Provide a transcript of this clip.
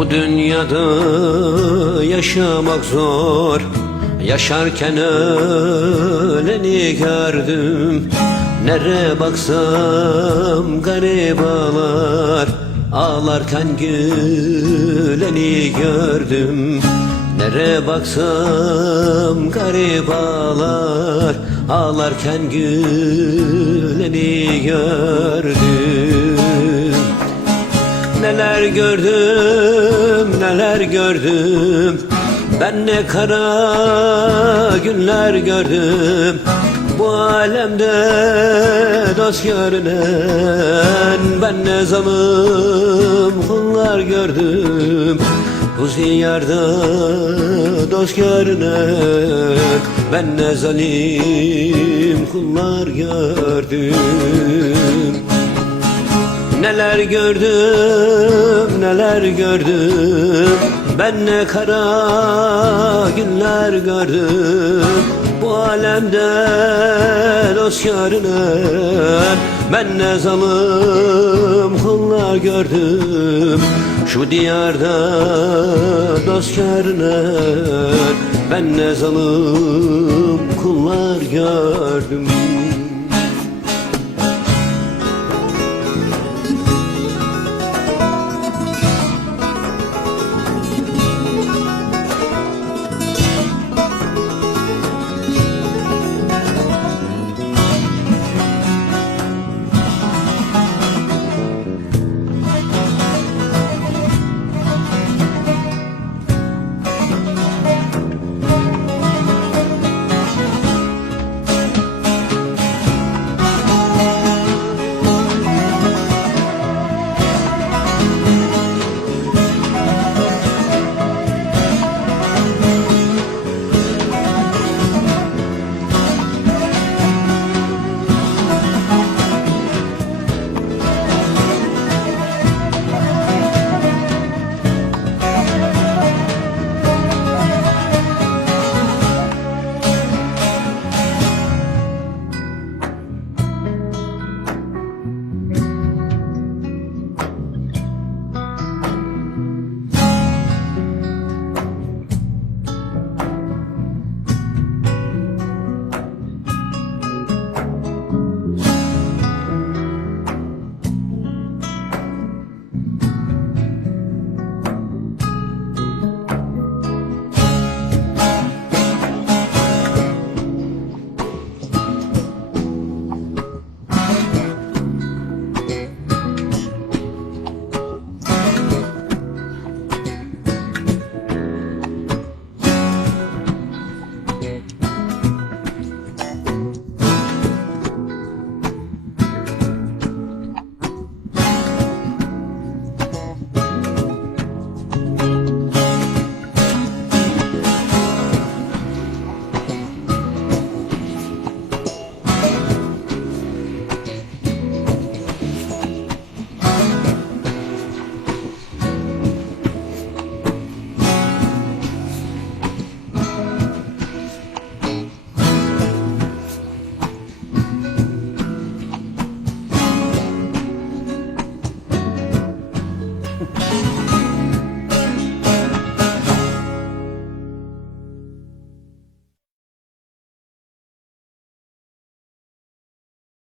Bu dünyada yaşamak zor. Yaşarken öleni gördüm Nere baksam garip ağlar. Ağlarken güleni gördüm Nere baksam garip ağlar. Ağlarken güleni gördüm Neler gördüm, gördüm. Ben ne kara günler gördüm. Bu alemde dost görünen Ben ne zalim kullar gördüm. Bu ziyarda dost görünen Ben ne zalim kullar gördüm. Neler gördüm, neler gördüm Ben ne kara günler gördüm. Bu alemde dost görünen Ben ne zalim kullar gördüm. Şu diyarda dost görünen Ben ne zalim kullar gördüm